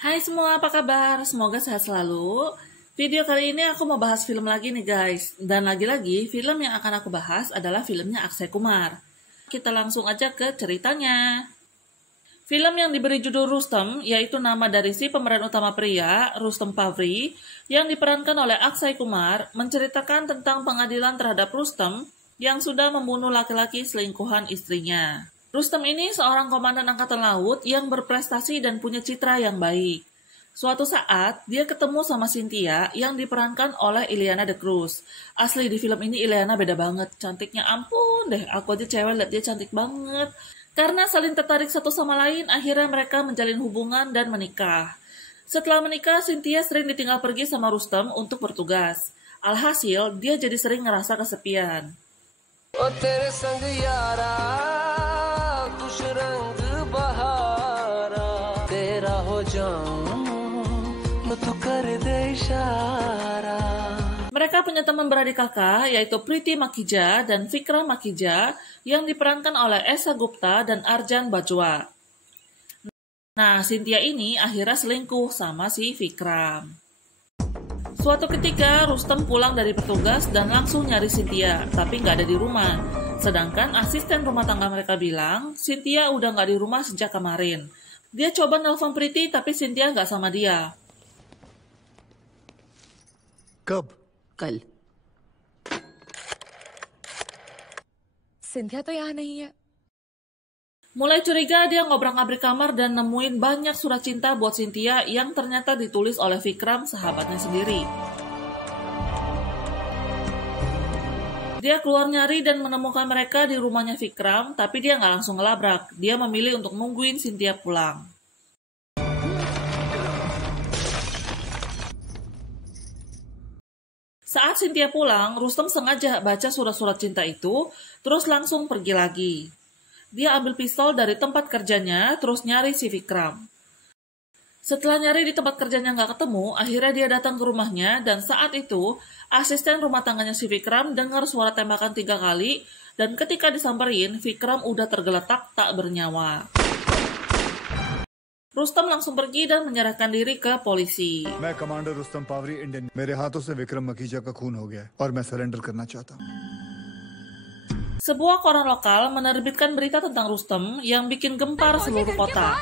Hai semua, apa kabar? Semoga sehat selalu. Video kali ini aku mau bahas film lagi nih guys. Dan lagi-lagi, film yang akan aku bahas adalah filmnya Akshay Kumar. Kita langsung aja ke ceritanya. Film yang diberi judul Rustem, yaitu nama dari si pemeran utama pria, Rustem Pavri, yang diperankan oleh Akshay Kumar, menceritakan tentang pengadilan terhadap Rustem yang sudah membunuh laki-laki selingkuhan istrinya. Rustem ini seorang komandan angkatan laut yang berprestasi dan punya citra yang baik. Suatu saat, dia ketemu sama Cynthia yang diperankan oleh Ileana de Cruz. Asli di film ini Ileana beda banget, cantiknya ampun deh, aku aja cewek liat dia cantik banget. Karena saling tertarik satu sama lain, akhirnya mereka menjalin hubungan dan menikah. Setelah menikah, Cynthia sering ditinggal pergi sama Rustem untuk bertugas. Alhasil, dia jadi sering ngerasa kesepian. Mereka punya teman beradik kakak, yaitu Priti Makija dan Vikram Makija, yang diperankan oleh Esa Gupta dan Arjan Bajwa. Nah, Cynthia ini akhirnya selingkuh sama si Vikram. Suatu ketika, Rustem pulang dari petugas dan langsung nyari Cynthia, tapi nggak ada di rumah. Sedangkan asisten rumah tangga mereka bilang, Cynthia udah nggak di rumah sejak kemarin. Dia coba nelpon Priti, tapi Cynthia nggak sama dia. कब? कल। सिंधिया तो यहाँ नहीं है। Mulai curiga, dia ngobrak-ngabrik kamar dan nemuin banyak surat cinta buat Cynthia yang ternyata ditulis oleh Vikram, sahabatnya sendiri. Dia keluar nyari dan menemukan mereka di rumahnya Vikram, tapi dia nggak langsung ngelabrak. Dia memilih untuk nungguin Cynthia pulang. Saat Cynthia pulang, Rustem sengaja baca surat-surat cinta itu, terus langsung pergi lagi. Dia ambil pistol dari tempat kerjanya, terus nyari si Vikram. Setelah nyari di tempat kerjanya nggak ketemu, akhirnya dia datang ke rumahnya, dan saat itu, asisten rumah tangganya si Vikram dengar suara tembakan 3 kali, dan ketika disamperin, Vikram udah tergeletak tak bernyawa. Rustem langsung pergi dan menyerahkan diri ke polisi. मैं कमांडर रुस्तम पावरी इंडियन मेरे हाथों से विक्रम मकीजा का खून हो गया है और मैं सरेंडर करना चाहता हूँ. Sebuah koran lokal menerbitkan berita tentang Rustem yang bikin gempar seluruh kota.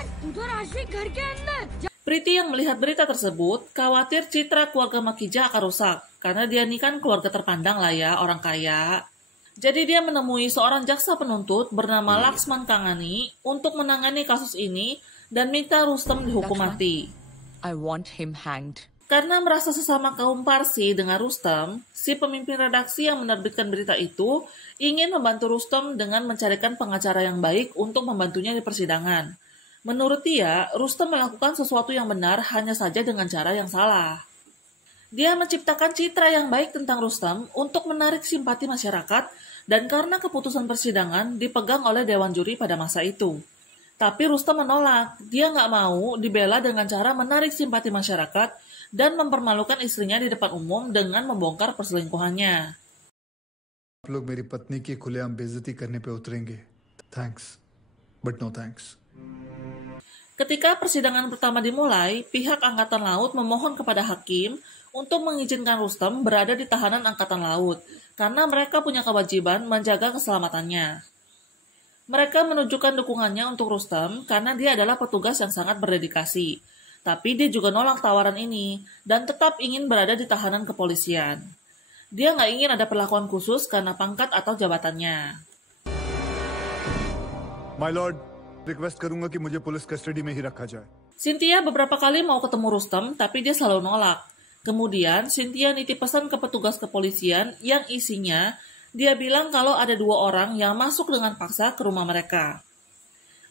Priti yang melihat berita tersebut khawatir citra keluarga Makija akan rusak karena dia ini kan keluarga terpandang lah ya, orang kaya. Jadi dia menemui seorang jaksa penuntut bernama Laksman Kangani untuk menangani kasus ini dan minta Rustem dihukum mati. I want him hanged. Karena merasa sesama kaum Parsi dengan Rustem, si pemimpin redaksi yang menerbitkan berita itu ingin membantu Rustem dengan mencarikan pengacara yang baik untuk membantunya di persidangan. Menurut dia, Rustem melakukan sesuatu yang benar hanya saja dengan cara yang salah. Dia menciptakan citra yang baik tentang Rustem untuk menarik simpati masyarakat dan karena keputusan persidangan dipegang oleh Dewan Juri pada masa itu. Tapi Rustem menolak, dia nggak mau dibela dengan cara menarik simpati masyarakat dan mempermalukan istrinya di depan umum dengan membongkar perselingkuhannya. आप लोग मेरी पत्नी की खुलेआम बेइज्जती करने पे उतरेंगे. Thanks, but no thanks. Ketika persidangan pertama dimulai, pihak Angkatan Laut memohon kepada hakim untuk mengizinkan Rustem berada di tahanan Angkatan Laut karena mereka punya kewajiban menjaga keselamatannya. Mereka menunjukkan dukungannya untuk Rustem karena dia adalah petugas yang sangat berdedikasi. Tapi dia juga nolak tawaran ini dan tetap ingin berada di tahanan kepolisian. Dia nggak ingin ada perlakuan khusus karena pangkat atau jabatannya. My lord, request करूंगा कि मुझे police custody में ही रखा जाए. Cynthia beberapa kali mau ketemu Rustem, tapi dia selalu nolak. Kemudian, Cynthia nitip pesan ke petugas kepolisian yang isinya, dia bilang kalau ada 2 orang yang masuk dengan paksa ke rumah mereka.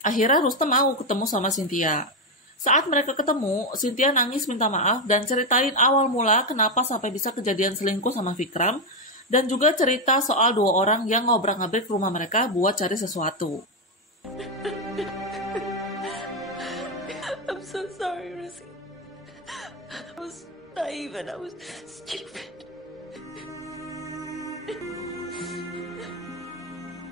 Akhirnya Rustem mau ketemu sama Cynthia. Saat mereka ketemu, Cynthia nangis minta maaf dan ceritain awal mula kenapa sampai bisa kejadian selingkuh sama Vikram, dan juga cerita soal 2 orang yang ngobrak-ngabrik rumah mereka buat cari sesuatu. I'm so sorry, Rosie. I was naive and I was stupid.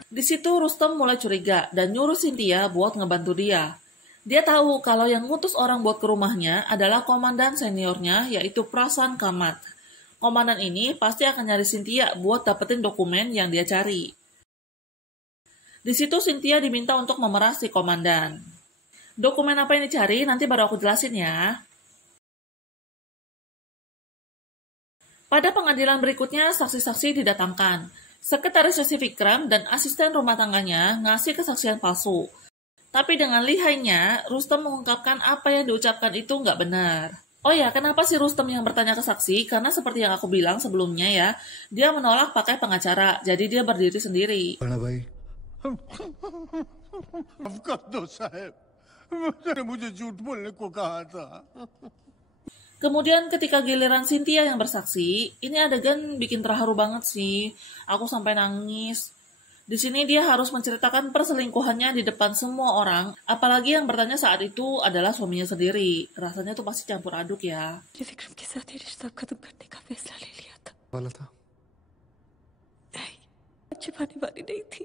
Di situ Rustem mulai curiga dan nyuruh Cynthia buat ngebantu dia. Dia tahu kalau yang ngutus orang buat ke rumahnya adalah komandan seniornya, yaitu Prasan Kamat. Komandan ini pasti akan nyari Cynthia buat dapetin dokumen yang dia cari. Di situ Cynthia diminta untuk memeras si komandan. Dokumen apa yang dicari nanti baru aku jelasin ya. Pada pengadilan berikutnya, saksi-saksi didatangkan. Sekretaris Jesse Vikram dan asisten rumah tangganya ngasih kesaksian palsu. Tapi dengan lihainya, Rustam mengungkapkan apa yang diucapkan itu nggak benar. Oh ya, kenapa sih Rustam yang bertanya ke saksi? Karena seperti yang aku bilang sebelumnya ya, dia menolak pakai pengacara, jadi dia berdiri sendiri. बड़ा भाई माफ कर दो साहब, मुझे झूठ बोलने को कहा था। Kemudian ketika giliran Cynthia yang bersaksi, ini adegan bikin terharu banget sih. Aku sampai nangis. Di sini dia harus menceritakan perselingkuhannya di depan semua orang, apalagi yang bertanya saat itu adalah suaminya sendiri. Rasanya tuh pasti campur aduk ya. Vikram के साथ ये रिश्ता खत्म करने का फैसला ले लिया था। वाला था नहीं, छिपाने वाली नहीं थी।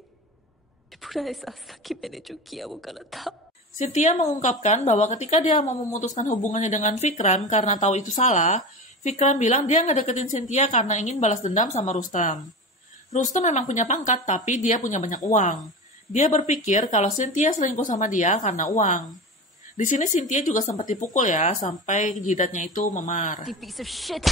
ये पूरा एहसास था कि मैंने जो किया वो गलत था। Cynthia mengungkapkan bahwa ketika dia mau memutuskan hubungannya dengan Vikram karena tahu itu salah, Vikram bilang dia ngedeketin Cynthia karena ingin balas dendam sama Rustam. Rustam memang punya pangkat, tapi dia punya banyak uang. Dia berpikir kalau Cynthia selingkuh sama dia karena uang. Di sini Cynthia juga sempat dipukul ya, sampai jidatnya itu memar. You piece of shit.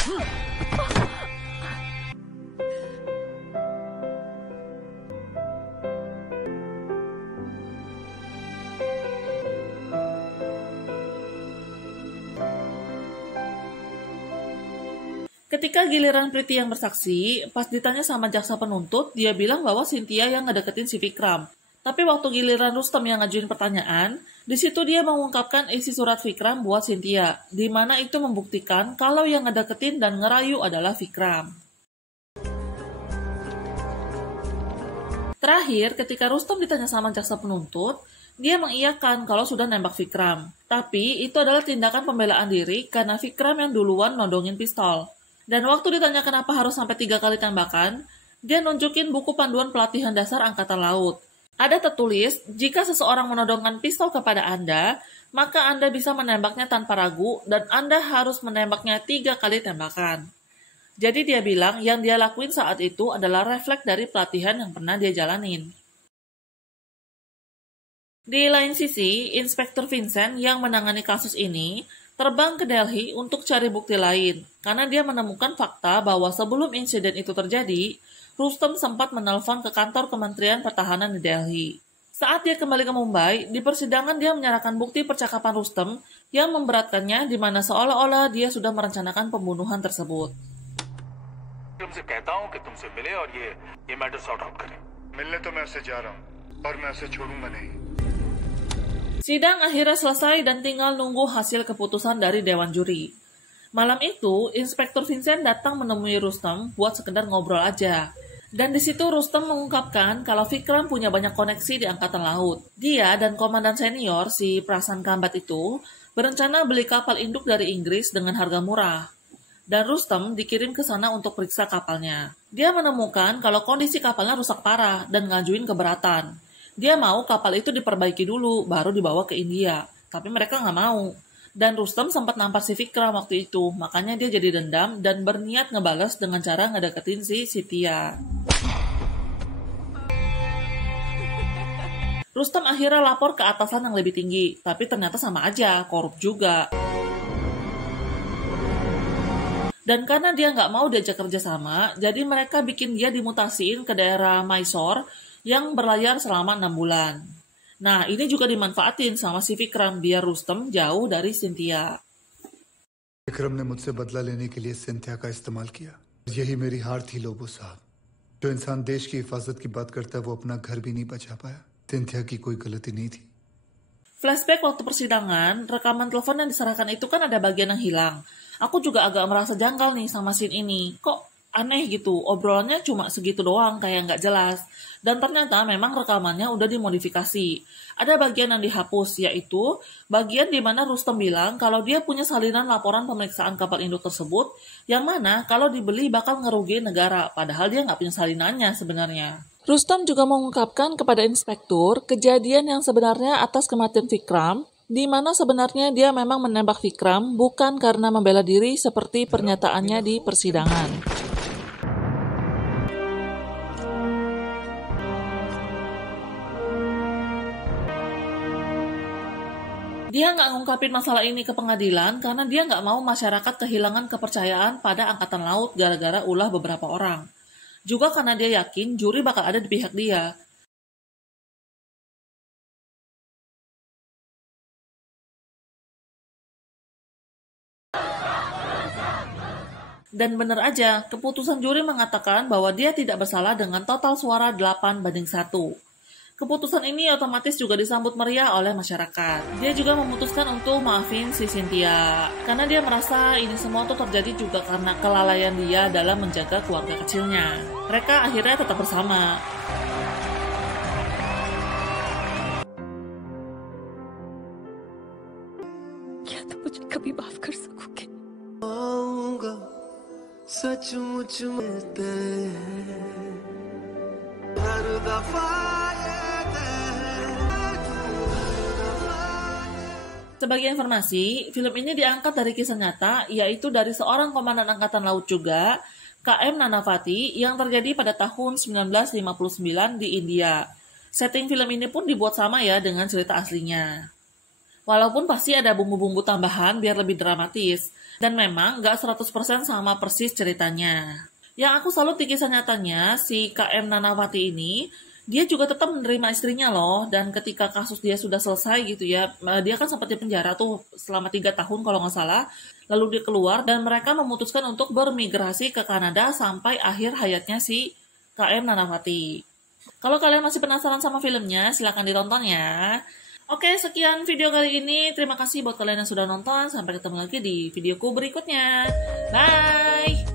Ketika giliran Priti yang bersaksi, pas ditanya sama jaksa penuntut, dia bilang bahwa Cynthia yang ngedeketin si Vikram. Tapi waktu giliran Rustam yang ngajuin pertanyaan, di situ dia mengungkapkan isi surat Vikram buat Cynthia, di mana itu membuktikan kalau yang ngedeketin dan ngerayu adalah Vikram. Terakhir, ketika Rustam ditanya sama jaksa penuntut, dia mengiyakan kalau sudah nembak Vikram. Tapi itu adalah tindakan pembelaan diri karena Vikram yang duluan nodongin pistol. Dan waktu ditanya kenapa harus sampai 3 kali tembakan, dia nunjukin buku panduan pelatihan dasar Angkatan Laut. Ada tertulis, jika seseorang menodongkan pistol kepada Anda, maka Anda bisa menembaknya tanpa ragu dan Anda harus menembaknya 3 kali tembakan. Jadi dia bilang yang dia lakuin saat itu adalah refleks dari pelatihan yang pernah dia jalanin. Di lain sisi, Inspektur Vincent yang menangani kasus ini terbang ke Delhi untuk cari bukti lain, karena dia menemukan fakta bahwa sebelum insiden itu terjadi, Rustam sempat menelpon ke kantor Kementerian Pertahanan di Delhi. Saat dia kembali ke Mumbai, di persidangan dia menyerahkan bukti percakapan Rustam yang memberatkannya di mana seolah-olah dia sudah merencanakan pembunuhan tersebut. तुमसे कहता हूँ कि तुमसे मिले और ये matter sort out करें। मिलने तो मैं उससे जा रहा हूँ और मैं उसे छोड़ूंगा नहीं। Sidang akhirnya selesai dan tinggal nunggu hasil keputusan dari Dewan Juri. Malam itu, Inspektur Vincent datang menemui Rustam buat sekedar ngobrol aja. Dan di situ Rustam mengungkapkan kalau Vikram punya banyak koneksi di Angkatan Laut. Dia dan komandan senior si Prasan Kambat itu berencana beli kapal induk dari Inggris dengan harga murah. Dan Rustam dikirim ke sana untuk periksa kapalnya. Dia menemukan kalau kondisi kapalnya rusak parah dan ngajuin keberatan. Dia mau kapal itu diperbaiki dulu, baru dibawa ke India. Tapi mereka nggak mau. Dan Rustam sempat nampar si Vikram waktu itu, makanya dia jadi dendam dan berniat ngebalas dengan cara ngedeketin si Cynthia. Rustam akhirnya lapor ke atasan yang lebih tinggi, tapi ternyata sama aja, korup juga. Dan karena dia nggak mau diajak kerja sama, jadi mereka bikin dia dimutasiin ke daerah Mysore yang berlayar selama 6 bulan. Nah, ini juga dimanfaatin sama si Vikram biar Rustam jauh dari Cynthia. Vikram ने मुझसे बदला लेने के लिए सिंथिया का इस्तेमाल किया। यही मेरी हार थी लोबो साहब। जो इंसान देश की हिफाजत की बात करता है वो अपना घर भी नहीं बचा पाया। सिंथिया की कोई गलती नहीं थी। Flashback waktu persidangan, rekaman telepon yang diserahkan itu kan ada bagian yang hilang. Aku juga agak merasa janggal nih sama scene ini. Kok aneh gitu, obrolannya cuma segitu doang, kayak nggak jelas. Dan ternyata memang rekamannya udah dimodifikasi. Ada bagian yang dihapus, yaitu bagian di mana Rustam bilang kalau dia punya salinan laporan pemeriksaan kapal induk tersebut, yang mana kalau dibeli bakal ngerugiin negara, padahal dia nggak punya salinannya sebenarnya. Rustam juga mengungkapkan kepada inspektur kejadian yang sebenarnya atas kematian Vikram, di mana sebenarnya dia memang menembak Vikram bukan karena membela diri seperti pernyataannya di persidangan. Dia nggak ngungkapin masalah ini ke pengadilan karena dia nggak mau masyarakat kehilangan kepercayaan pada Angkatan Laut gara-gara ulah beberapa orang. Juga karena dia yakin juri bakal ada di pihak dia. Dan bener aja, keputusan juri mengatakan bahwa dia tidak bersalah dengan total suara 8-1. Keputusan ini otomatis juga disambut meriah oleh masyarakat. Dia juga memutuskan untuk maafin si Cynthia, karena dia merasa ini semua tuh terjadi juga karena kelalaian dia dalam menjaga keluarga kecilnya. Mereka akhirnya tetap bersama. क्या तुम मुझे कभी माफ कर सकोगे? सचमुच में तय हर दफा Sebagai informasi, film ini diangkat dari kisah nyata, yaitu dari seorang komandan angkatan laut juga, KM Nanavati, yang terjadi pada tahun 1959 di India. Setting film ini pun dibuat sama ya dengan cerita aslinya. Walaupun pasti ada bumbu-bumbu tambahan biar lebih dramatis, dan memang nggak 100% sama persis ceritanya. Yang aku salut di kisah nyatanya, si KM Nanavati ini, dia juga tetap menerima istrinya loh, dan ketika kasus dia sudah selesai gitu ya, dia kan sempat di penjara tuh selama 3 tahun kalau nggak salah, lalu dia keluar dan mereka memutuskan untuk bermigrasi ke Kanada sampai akhir hayatnya si KM Nanavati. Kalau kalian masih penasaran sama filmnya, silahkan ditonton ya. Oke, sekian video kali ini. Terima kasih buat kalian yang sudah nonton. Sampai ketemu lagi di videoku berikutnya. Bye!